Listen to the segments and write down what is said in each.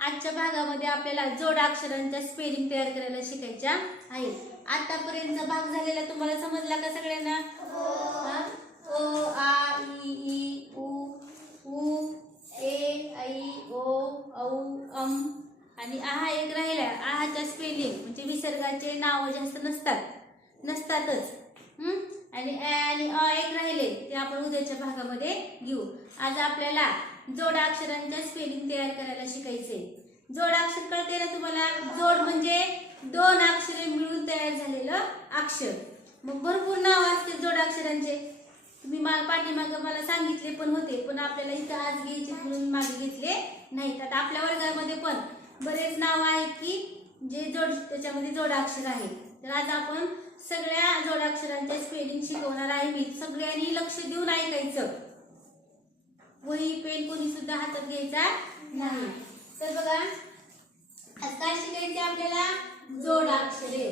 आजच्या भागामध्ये आपल्याला जोडाक्षरांच्या स्पेलिंग तयार करायला शिकायच्या आहे आतापर्यंत भाग झालेला तुम्हाला समजला का सगळ्यांना? ओ आ ई ई उ उ ए ऐ ओ औ अम. आणि आहा एक राहिला. आहाच्या स्पेलिंग म्हणजे विसर्गाचे नाव जास्त नसतात. नसतातच. आणि ए आणि अ एक राहिले. ते आपण उद्याच्या भागामध्ये घेऊ. आज आपल्याला जोडाक्षरांच्या स्पेलिंग तयार करायला शिकायचे. जोडाक्षर कळते ना तुम्हाला? जोड म्हणजे दोन अक्षरे मिळून तयार झालेलं अक्षर. मग भरपूर नाव असते जोडाक्षरांचे तुम्ही मा मला सांगितले पण होते पण आपल्याला इथं आज घ्यायचे म्हणून मागे घेतले नाहीत. आता आपल्या वर्गामध्ये पण बरेच नाव आहेत की जे जोड त्याच्यामध्ये जोडाक्षर आहे तर आज आपण सगळ्या जोडाक्षरांच्या स्पेलिंग शिकवणार आहे मी. सगळ्यांनी लक्ष देऊन ऐकायचं. वही पेन कोणी सुद्धा हातात घ्यायचा नाही. तर बघा आज काय शिकायचे आपल्याला? जोडाक्षरे.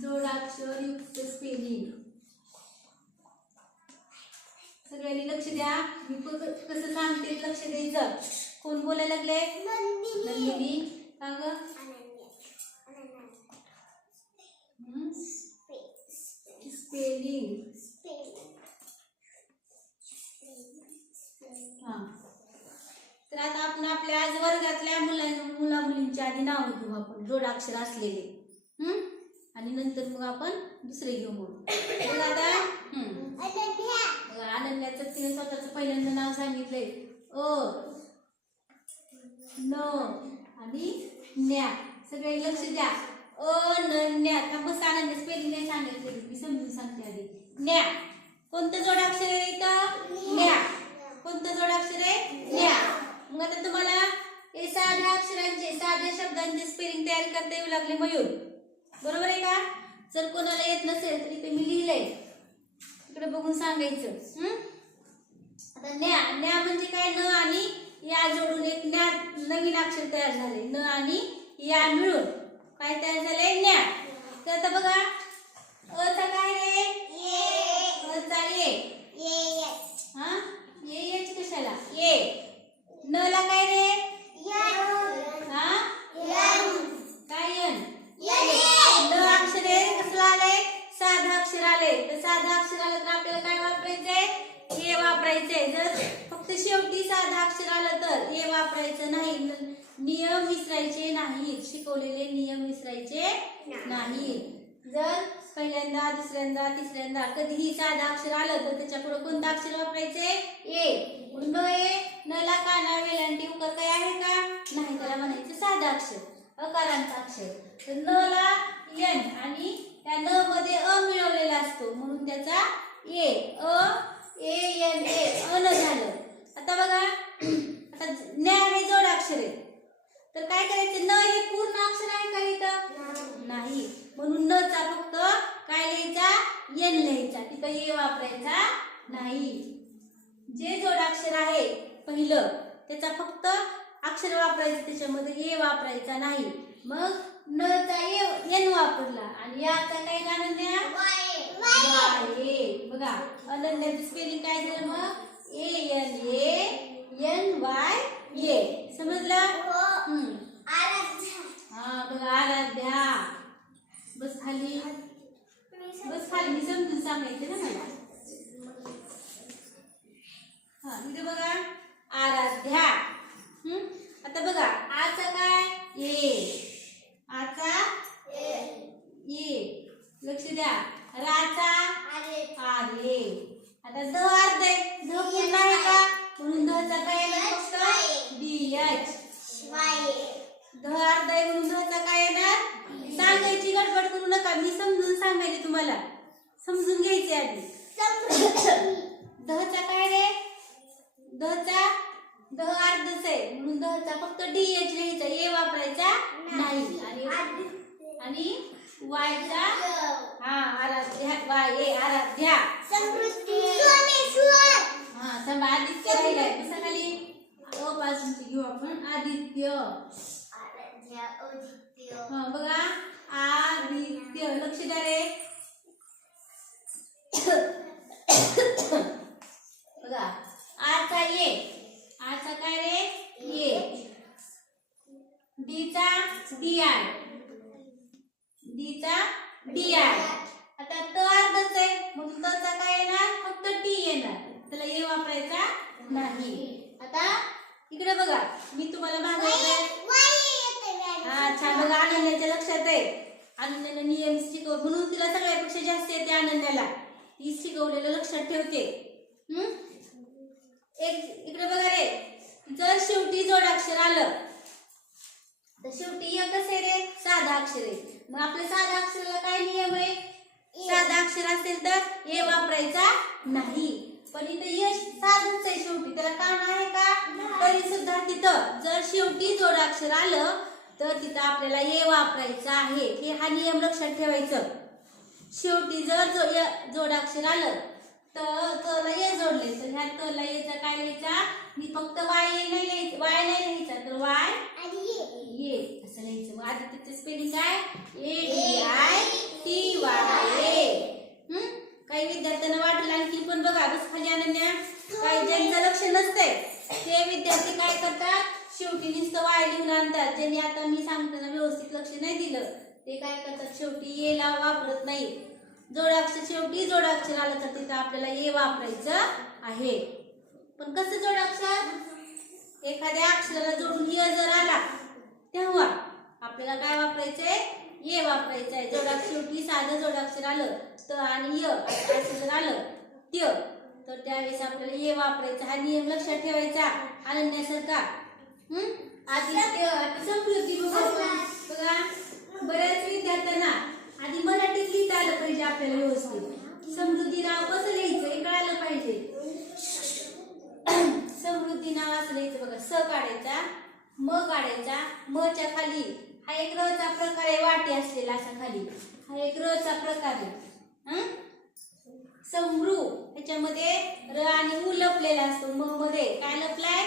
जोडाक्षर युक्त स्पेलिंग सगळ्यांनी लक्ष द्या. मी कसं सांगते? लक्ष द्यायचं. कोण बोलायला लागले नंदिनी. का ग? स्पेलिंग हा तर आता आपण आपल्या आज वर्गातल्या मुला मुला मुलींची आधी नाव घेऊ आपण. जोडाक्षर असलेले. हम्म आणि नंतर मग आपण दुसरे घेऊ मग. आता हं. अनन्याचं तिने स्वतःचं पहिल्यांदा नाव सांगितलंय. अ न आणि न्या. सगळे लक्ष द्या. अनन्या का बस आनंद स्पेलिंग नाही सांगितले मी समजून सांगते आधी. न्या. कोणतं जोडाक्षर आहे इथं न्या कोणतं जोडाक्षर आहे न्या मग आता तुम्हाला हे साध्या अक्षरांचे साध्या शब्दांचे स्पेलिंग तयार करता येऊ लागले मयूर. बरोबर आहे का? जर कोणाला येत नसेल तर इथे मी लिहिलंय. इकडे बघून सांगायचं? आता न्या न्या म्हणजे काय? न आणि या जोडून एक न्या नवीन अक्षर तयार झाले. न आणि या मिळून. काय तयार झाले न्या. तर आता बघा. अचा काय रे? अचा ये हा? ये येच कशाला? ये न ला काय रे हा काय यन न अक्षर आहे कसलं आलंय साधं अक्षर आले तर साधं अक्षर आलं तर आपल्याला काय वापरायचंय? हे वापरायचंय. जर फक्त शेवटी साधं अक्षर आलं तर हे वापरायचं नाही न- नियम विसरायचे नाहीत. शिकवलेले नियम विसरायचे नाहीत. जर पहिल्यांदा दुसऱ्यांदा तिसऱ्यांदा कधीही साधं अक्षर आलं तर त्याच्या पुढे कोणतं अक्षर वापरायचे ए. न ए. न ला काना वेलांटी उकर काय आहे का? नाही त्याला म्हणायचं साधं अक्षर. अकारांचं अक्षर. तर न ला यन आणि त्या न मध्ये अ मिळवलेला असतो. म्हणून त्याचा ए अ ए एन ए अन झालं. आता बघा आता ज्ञा हे जोड अक्षर आहे. तर काय करायचं? न हे पूर्ण अक्षर आहे का इथं? नाही. म्हणून न चा फक्त काय लिहायचा? एन लिहायचा. तिथं ए वापरायचा नाही. जे जोडाक्षर आहे पहिलं त्याचा फक्त अक्षर वापरायचं त्याच्यामध्ये ए वापरायचा नाही. मग न चा एन वापरला. आणि याचा काय अनन्या वाय बघा अनन्याचं स्पेलिंग काय झालं मग? A N A N Y A. समजलं? हम्म. हा बघा आराध्या. बस खाली. बस खाली. मी समजून सांगायचं ना मला. आणि वायचा? हा आराध्या वाय ए आराध्या. समृद्धी. हा सम आदित्य राहिलाय कसं खाली? अ पासूनची घेऊ आपण. आदित्य. हा बघा. आदित्य. लक्ष द्या रे. बघा. आजचा ये. आजचा काय रे? ये. डीचा डी आय डीचा डी आय आता त अर्धच आहे? म्हणून तचा काय येणार? फक्त टी येणार. त्याला ए वापरायचा नाही. आता इकडे बघा. मी तुम्हाला भागायला हा छान. बघा अनन्याच्या लक्षात आहे. आनंदाला नियम शिकव. म्हणून तिला सगळ्यापेक्षा जास्त येते आनंदाला ती शिकवलेलं लक्षात ठेवते. हम्म? एक इकडे बघा रे. जर शेवटी जोडाक्षर आलं तर शेवटी एक कसं आहे रे साधा अक्षर. आहे मग आपल्या साधा अक्षराला काय नियम आहे? साधा अक्षर असेल तर ए वापरायचा नाही. पण इथं यश साधच आहे शेवटी. त्याला कान आहे का? तरी सुद्धा तिथं जर शेवटी जोडाक्षर आलं तर तिथं आपल्याला ए वापरायचं आहे. हे हा नियम लक्षात ठेवायचं. शेवटी जर जो जोडाक्षर आलं तर तला ये जोडले तर ह्या तला येचा काय लिहायचा? मी फक्त वाय नाही लिहायचं. वाय नाही लिहायचा तर वाय ये असं लिहायचं. मग आधी त्याचं स्पेलिंग काय? A D I T Y A हम्म? काही विद्यार्थ्यांना वाटेल आणखी पण बघा बस खाली अनन्या काही ज्यांचं लक्ष नसतंय ते विद्यार्थी काय करतात? शेवटी नुसतं वाय लिहून आणतात. ज्यांनी आता मी सांगताना व्यवस्थित लक्ष नाही दिलं ते काय करतात? शेवटी येला वापरत नाही जोडाक्षर शेवटी जोडाक्षर आलं तर तिथं आपल्याला ए वापरायचं आहे. पण कसं जोडाक्षर एखाद्या अक्षराला जोडून य जर आला तेव्हा आपल्याला काय वापरायचंय? ये वापरायचंय. आहे जोडाक्षर साधं जोडाक्षर आलं त आणि य असं आलं त्य तर त्यावेळेस आपल्याला ये वापरायचा. हा नियम लक्षात ठेवायचा. अनन्यासारखा. हम्म? आधी आता समृद्धी बघा. बऱ्याच विद्यार्थ्यांना आधी मराठीत लिहिता आलं पाहिजे आपल्याला व्यवस्थित. समृद्धी नाव कसं लिहायचं हे कळायला पाहिजे. समृद्धी नाव असं लिहायचं बघा. स काढायचा. म काढायचा मच्या च्या खाली. हा एक रचा प्रकार आहे वाटी असलेला असा खाली. हा एक रचा प्रकार आहे. हं? समृ ह्याच्यामध्ये र आणि उ लपलेला असतो. म मध्ये. काय लपलाय?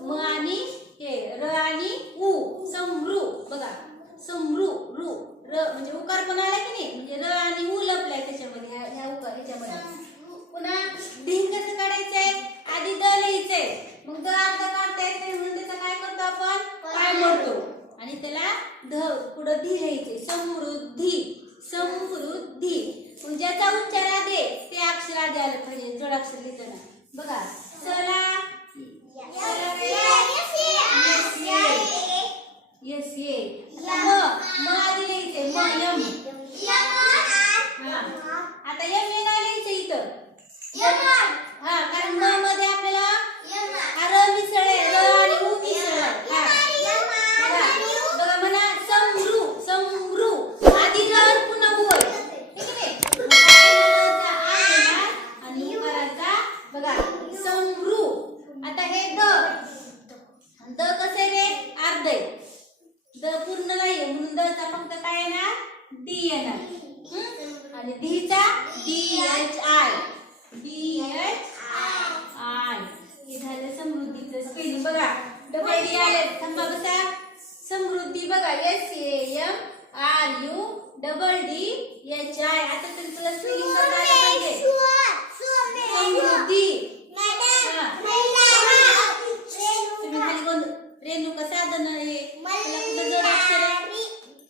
म आणि हे. र आणि उ. समृ बघा. समृ रु र म्हणजे उकार पण आला की नाही म्हणजे र आणि उ लपलाय त्याच्यामध्ये ह्या ह्या उकार ह्याच्यामध्ये पुन्हा ढिंग कसं काढायचंय आधी द लिहायचंय मग द अर्धा काढता येत नाही म्हणून त्याचा काय करतो आपण पाय मोडतो आणि त्याला ध पुढं धी लिहायचे. समृद्धी समृद्धी. ज्याचा उच्चार आदे ते अक्षर आधी आलं पाहिजे जोडाक्षर लिहिताना. बघा. चला येस ये आता म आधी लिहायचंय म यम आता यम ये नाही लिहायचं इथं हा कारण म मध्ये आपल्याला हा र मिसळ आहे र आणि उ मिसळ आहे हा बघा बघा म्हणा समृ समृ आधी र आणि पुन्हा उ आहे हे की नाही? मग काय रचा आ येणार आणि उकाराचा बघा समृ आता हे द द कसं आहे रे अर्ध आहे द पूर्ण नाहीये म्हणून दचा फक्त काय येणार डी येणार हं? आणि डीचा D H I D H I हे झालं समृद्धीचं स्पेलिंग बघा डबल डी समृद्धी बघा S A M R U double D H I. आता तर तुला स्पेलिंग करता पाहिजे. समृद्धी. तुम्ही खाली कोण रेणुका साधन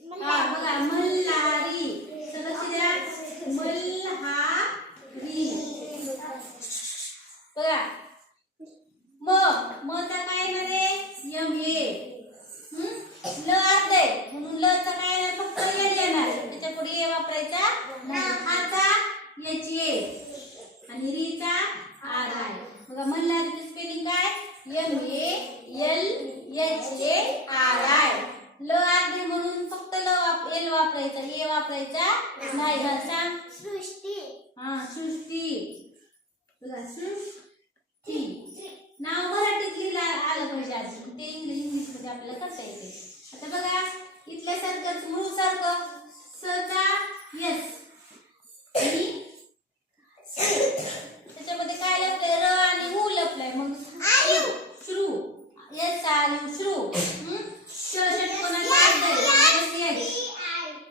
कुठं हा बघा मल्हारी. सदस्य द्या मल्हारी. बघा म मचा यम ल अर्ध. आहे म्हणून ल चा काय फक्त एल येणार. त्याच्या पुढे ए वापरायचा. हाचा याची ए आणि रीचा आर आहे बघा मल्हारीचं स्पेलिंग काय? M A L H A R I ल अर्धे म्हणून फक्त ल वाप एल वापरायचा ए वापरायचा नाही हा सांग हा सृष्टी बघा सृष्टी नाव मराठीत लिहिलं आलं पाहिजे आधी ते इंग्लिश इंग्लिशमध्ये आपल्याला करता येते आता बघा इथल्या सारखंच मूळ सारखं सचा यस आणि त्याच्यामध्ये काय लपलंय र आणि उ लपलंय मग श्रू यस आणि श्रू हं? श षटकोनाचा अर्थ आहे. Yes, yes.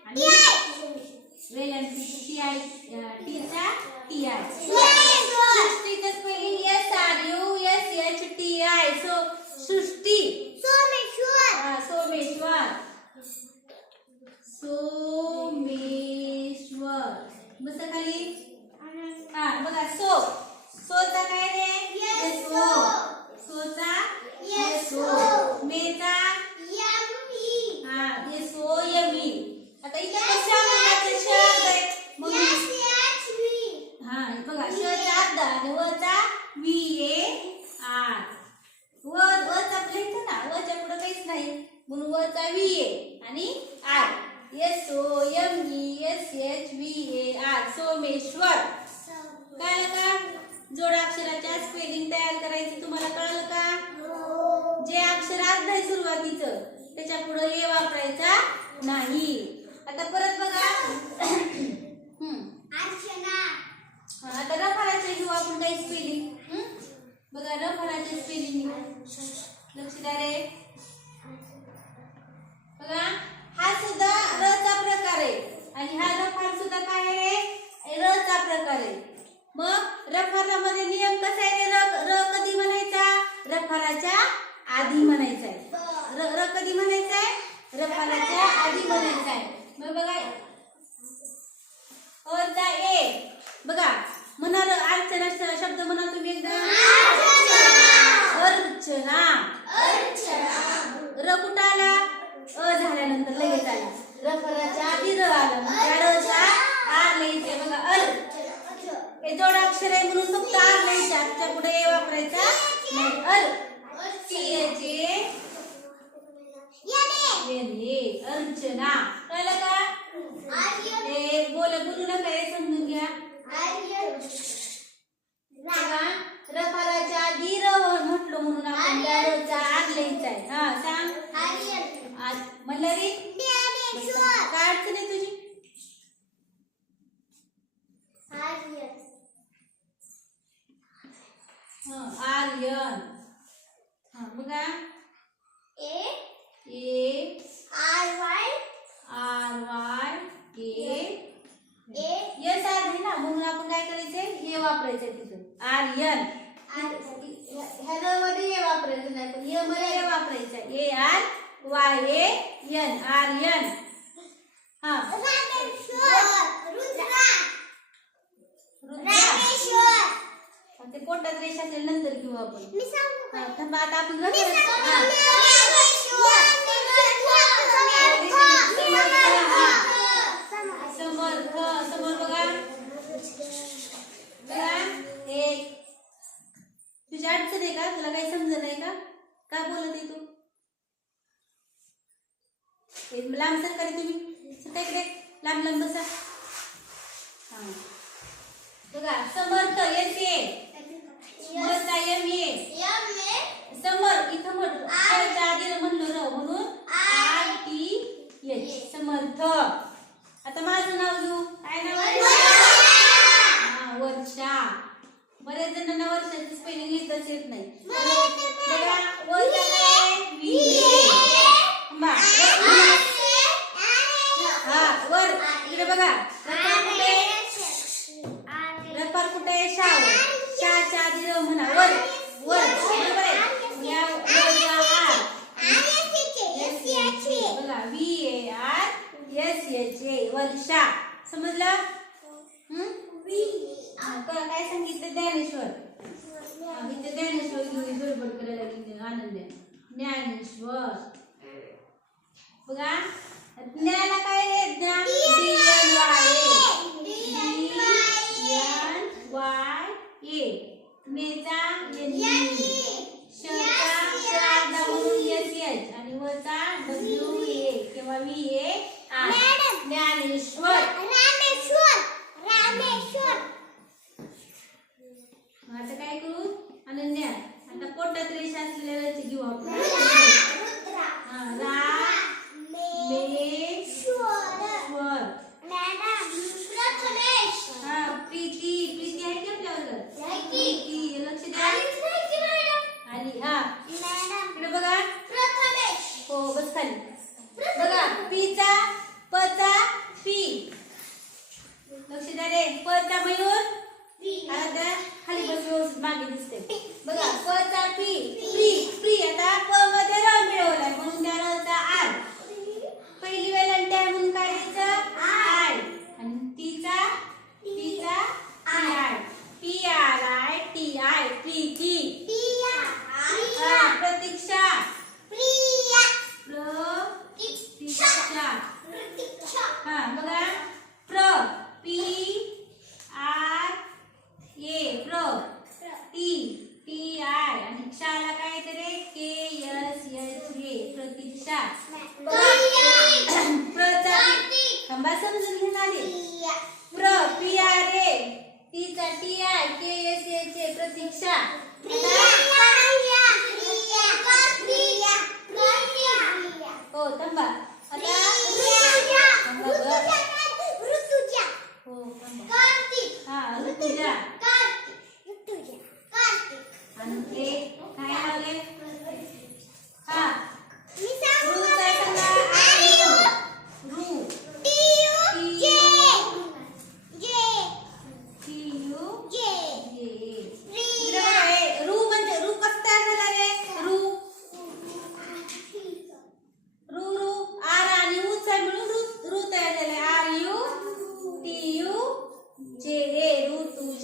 आणि वेलांटी टी आय टीचा T I सृष्टीचं spelling S R U S H T I so Srushti हा, सोमेश्वर सोमेश्वर बस खाली हा बघा सो सोचा काय रे सो सोचा सो मेचा हा सो यमी आता इथे कशा प्रकारचे शब्द आहेत म्हणून हा हे बघा शचा अर्ध आणि वचा वी ए आर व वचा लिहितो ना वच्या पुढे काहीच नाही म्हणून वचा वी ए आणि R. S O M E S H V A R Someshwar. कळलं का जोडाक्षराच्या स्पेलिंग तयार करायची तुम्हाला कळलं का? जे अक्षर अर्ध सुरुवातीचं त्याच्या पुढे ए वापरायचा नाही. आता परत बघा. हा, आता रफाराचे घेऊ आपण काही स्पेलिंग बघा रफाराचे स्पेलिंग लक्ष द्या रे. बघा हा सुद्धा रचा प्रकार आहे. आणि हा रफार सुद्धा काय आहे? रचा प्रकार आहे. मग रफारामध्ये नियम कसा आहे? रे र र कधी म्हणायचा? रफाराच्या आधी म्हणायचा आहे. र र कधी म्हणायचा आहे? रफाराच्या आधी म्हणायचा आहे. मग बघा अचा ए. बघा म्हणा र अर्चना शब्द म्हणा तुम्ही एकदा. अर्चना. र कुठं आला? अ झाल्यानंतर लगेच आला. रफराच्या आधी र आलं. मग त्या रचा आर लिहायचे बघा. अर हे जोड अक्षर आहे म्हणून फक्त आर लिहायचे. आजच्या पुढे ए वापरायचा नाही. अर चे अर्चना. कळलं का? हे बोल बोलू नका. हे समजून घ्या. रफाराच्या आधी र म्हटलो म्हणून आपण त्या रचा आर लिहायचा आहे हा सांग आज म्हणलं रे काय अडचण आहे तुझी? हं, आर्यन. हा बघा A? R Y? A. Yes R आहे ना म्हणून आपण काय करायचंय? हे वापरायचंय तिथं. आर्यन. ह्या र मध्ये ए वापरायचं नाही पण ए मध्ये ए वापरायचं A R Y A. Aryan हा रुद्रा ते पोटात रेष असेल नंतर घेऊ आपण. थांबा आता आपण. समर्थ समोर बघा. बघा एक तुझी अडचण आहे का? तुला काही समज नाही का? काय बोलत आहे तू? लांब सर करे तुम्ही. सर इकडे? लांब लांब बसा. हा. बघा समर्थ येस ये समर्थ एम ये समर इथं म्हणून आधी म्हणलो र म्हणून. R T H. समर्थ. आता माझं नाव घेऊ. काय नाव आहे? हा, वर्षा. बरेच जणांना वर्षाची स्पेलिंग लिहिताच येत नाही. बघा वर्षा काय आहे? विजय. थांबा. हा वर इकडे बघा. रफार कुठे? रफार कुठे? आहे शाव शाच्या आधी र म्हणा. वर. वर. बरोबर आहे? या वरचा आर. बघा. V A R S H A Varsha समजलं? काय सांगितलं? ज्ञानेश्वर. इथे ज्ञानेश्वर घेऊन बडबड करायला आनंद ज्ञानेश्वर. बघा. ज्ञाला काय आहे? Dnyan D N Y N Y A नेचा N शचा शारदा म्हणून एस एच आणि वचा डब्ल्यू ए किंवा व्ही ए आर ज्ञानेश्वर. आता काय करू?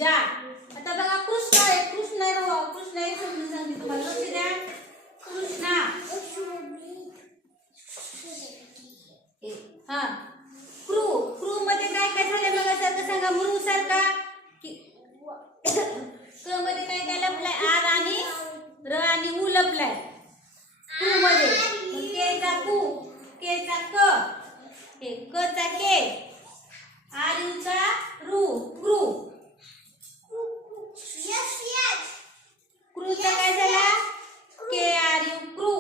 रू तुझा आता बघा कृष्ण आहे कृष्ण आहे बघा कृष्ण आहे समजून सांगते तुम्हाला लक्ष द्या कृष्णा ए, हा क्रू क्रू मध्ये काय काय झालं बघा सारखं सांगा मुरू सारखा की क मध्ये काय काय लपलाय आर आणि र आणि उ लपलाय क्रू मध्ये मग के चा कू के चा क हे क चा के आर यू चा रू क्रू क्रू चा काय झाला के आर यू क्रू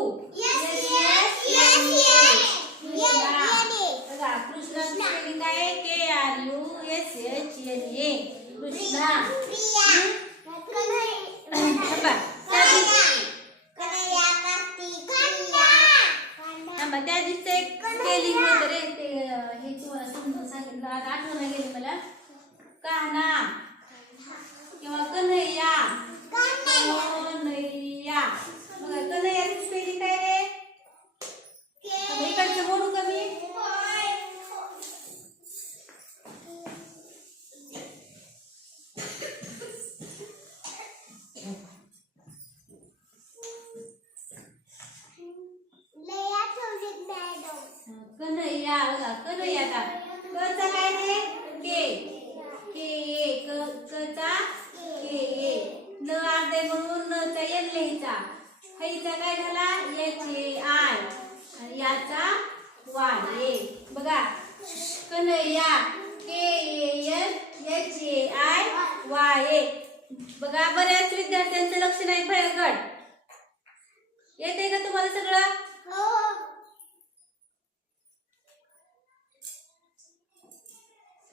बघा कृष्णा स्पेलिंग आहे K R U S H N A Krishna थांबा त्या दिवशी थांबा त्या दिवशी एक स्पेलिंग होतं रे ते अं, हे तुम्हाला समजून सांगितलं आता आठवण नाही गेली मला कान्हा किंवा कन्हैया कन्हैया बघा कन्हैयाची स्पेलिंग काय रे थांबा, इकडचं बोलू का मी कन्हैया बघा कन्हैया आता कचा काय रे के के ए क कचा के ए न अर्धे म्हणून न चा एन लिहायचा हैचा काय झाला एच ए आय आणि याचा वाय ए बघा Kanhaiya K A N H A I Y A बघा बऱ्याच विद्यार्थ्यांचं लक्ष नाही फळकट येते का तुम्हाला सगळं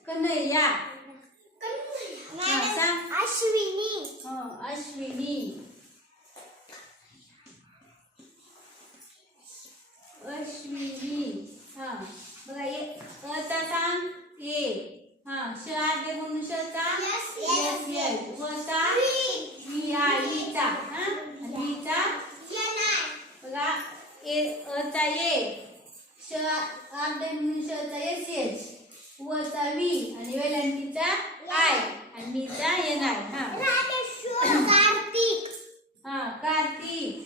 कन्हैया हा, सांग अश्विनी. हो अश्विनी. अश्विनी. हा बघा ये अचा सांग ए. हा श आगे म्हणून Yes, येस येस वचा Three. वी. हा ईचा हा Jenna. बघा ए अचा ए. श आगे म्हणून शचा एस एच वचा वी आणि वेलांटीचा आय. आणि एन आय हा. कार्तिक हा कार्तिक.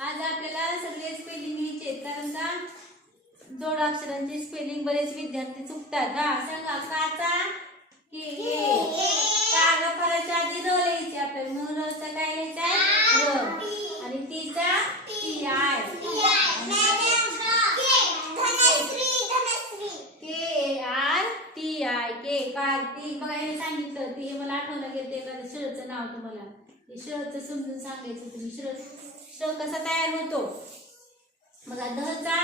आज आपल्याला सगळे स्पेलिंग लिहायचे कारण का जोडाक्षरांचे स्पेलिंग बरेच विद्यार्थी चुकतात. हा सांगा काचा के ए. काग फराच्या आधी र लिहायचे आपल्याला. मग रचा काय लिहायचा? आहे? र आणि तिचा T I K R T I ती बघा हे सांगितलं ते हे मला आठवलं गेलं ते एखादं शरचं नाव तुम्हाला हे शरचं समजून सांगायचं तुम्ही शर श कसा तयार होतो? बघा धचा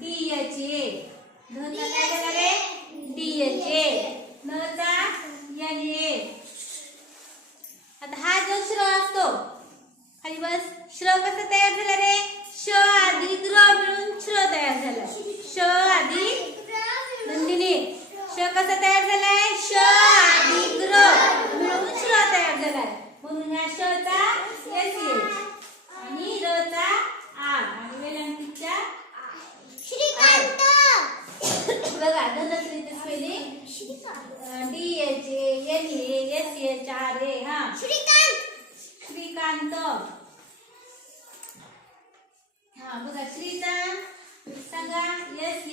डी एच ए धचा काय झाला रे? डी एच ए नचा एन ए आता हा जो श्र असतो खाली बस श्र कसा तयार झाला रे? श आधी ग्र मिळून श्र तयार झाला. श आधी नंदिनी. श कसं तयार झालाय? श आणि ग्र मिळून श तयार झालाय. म्हणून ह्या श चा एस एच आणि र चा आर आणि वेलांकीचा श्रीकांत बघा दंतश्रीचे spelling D H A N A S H R A हा. श्रीकांत. श्रीकांत. हा बघा श्रीचा सांगा एस